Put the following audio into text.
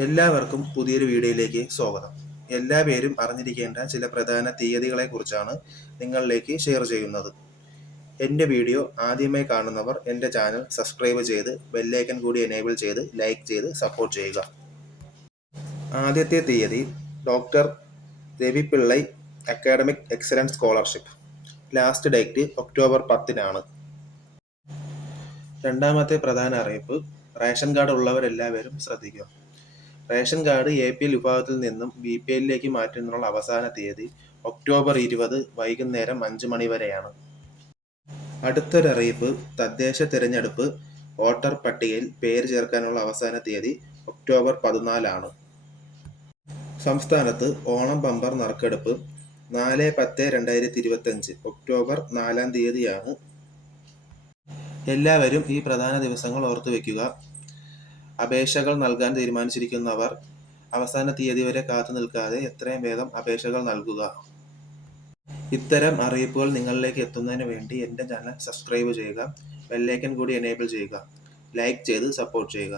എല്ലാവർക്കും പുതിയൊരു വീഡിയോയിലേക്ക് സ്വാഗതം. എല്ലാ പേരും അറിഞ്ഞിരിക്കേണ്ട ചില പ്രധാന തീയതികളെക്കുറിച്ചാണ് നിങ്ങളിലേക്ക് ഷെയർ ചെയ്യുന്നത്. എൻ്റെ വീഡിയോ ആദ്യമായി കാണുന്നവർ എൻ്റെ ചാനൽ സബ്സ്ക്രൈബ് ചെയ്ത് ബെല്ലൈക്കൺ കൂടി എനേബിൾ ചെയ്ത് ലൈക്ക് ചെയ്ത് സപ്പോർട്ട് ചെയ്യുക. ആദ്യത്തെ തീയതി doctor Ravi Pillai academic excellence scholarship. Last date October 10-നാണ്. രണ്ടാമത്തെ പ്രധാന അറിയിപ്പ്, റേഷൻ കാർഡ് ഉള്ളവരെല്ലാവരും ശ്രദ്ധിക്കുക. റേഷൻ കാർഡ് APL വിഭാഗത്തിൽ നിന്നും BPLലേക്ക് മാറ്റുന്നതിനുള്ള അവസാന തീയതി ഒക്ടോബർ 20 വൈകുന്നേരം 5 മണി വരെയാണ്. അടുത്തൊരറിയിപ്പ്, തദ്ദേശ തിരഞ്ഞെടുപ്പ് വോട്ടർ പട്ടികയിൽ പേര് ചേർക്കാനുള്ള അവസാന തീയതി ഒക്ടോബർ 14-ആണ്. സംസ്ഥാനത്ത് ഓണം ബമ്പർ നറുക്കെടുപ്പ് 4/10/2025 ഒക്ടോബർ 4-ാം തീയതിയാണ്. എല്ലാവരും ഈ പ്രധാന ദിവസങ്ങൾ ഓർത്തുവെക്കുക. അപേക്ഷകൾ നൽകാൻ തീരുമാനിച്ചിരിക്കുന്നവർ അവസാന തീയതി വരെ കാത്തു നിൽക്കാതെ എത്രയും വേഗം അപേക്ഷകൾ നൽകുക. ഇത്തരം അറിയിപ്പുകൾ നിങ്ങളിലേക്ക് എത്തുന്നതിന് വേണ്ടി എൻ്റെ ചാനൽ സബ്സ്ക്രൈബ് ചെയ്യുക, ബെല്ലൈക്കൺ കൂടി എനേബിൾ ചെയ്യുക, ലൈക്ക് ചെയ്ത് സപ്പോർട്ട് ചെയ്യുക.